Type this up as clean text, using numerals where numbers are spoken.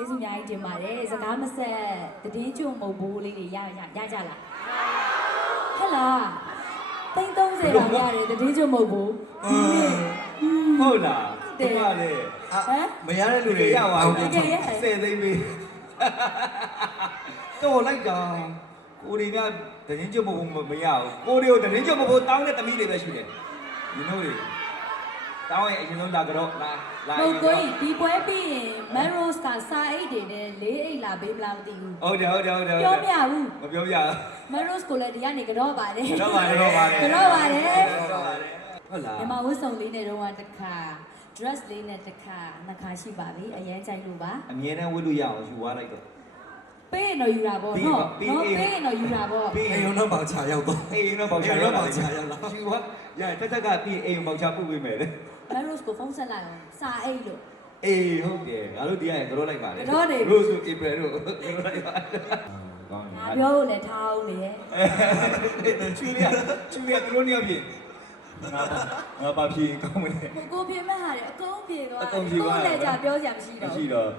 ကျေးဇူးအများကြီးတင်ပါတယ်စကားမဆက်တည်င်းကျွမုတ်ဘိုးလေးတွေရကြလားဟဲ့လားသိန်း30တောင်ရတယ်တည်င်းကျွမုတ်ဘိုးဒီနေ့ ဟုတ်လားဒီမှာလေ ဟမ် မရတဲ့လူတွေ ရပါဘူး ကဲရဲ့ 10 သိန်းပေးတော့လိုက်တာကိုရီကတရင်ကျုပ်မမရဘူးကိုရီကိုတရင်ကျုပ်မတောင်းတဲ့တမီးတွေပဲရှိတယ်ဒီလိုတွေတောင်းရင်အရင်ဆုံးလာကတော့လာ ဟုတ်ကိုကြီးဒီပွဲပြီးရင် Maros ကစာအိတ်တွေနဲ့၄အိတ်လာပေးမလားမသိဘူး ဟုတ်တယ်ပြောမရဘူး မပြောပြ Maros ကိုလည်းဒီကနေကြော့ပါတယ် တော့ပါတယ်တော့ပါတယ် ကြော့ပါတယ် ဟုတ်လား ညီမဝတ်စုံလေးနဲ့တော့တစ်ခါ dress လေးနဲ့တစ်ခါနှစ်ခါရှိပါပြီအရင်ကြိုက်လို့ပါ အမြဲတမ်းဝတ်လို့ရအောင်ယူသွားလိုက်တော့ ပေးရင်တော့ယူတာပေါ့နော်ပေးရင်တော့ယူတာပေါ့ ပြီးရင် အိမ်ရုံတော့ပေါချရောက်တော့ အိမ်တော့ပေါချရောက်လာယူသွားရတက်ကပြီးအိမ်ပေါချပို့ပေးမယ်လေ Maros ကိုဖုန်းဆက်လိုက်အောင်စာအိတ်လို့ အေးဟုတ်တယ်ငါတို့တရားရင်ကြောလိုက်ပါလေ Rose ကို April တို့ကြောလိုက်ပါကောင်း ငါပြောလို့လည်းထားအောင်လေ ချူလေးသူတို့နေရာပြင်ငါပါဖြေကောင်းမလဲ ကိုပြေမဲ့ဟာတွေအကုန်ပြေသွား အကုန်ပြေသွား လည်းကြာပြောစရာမရှိတော့ မရှိတော့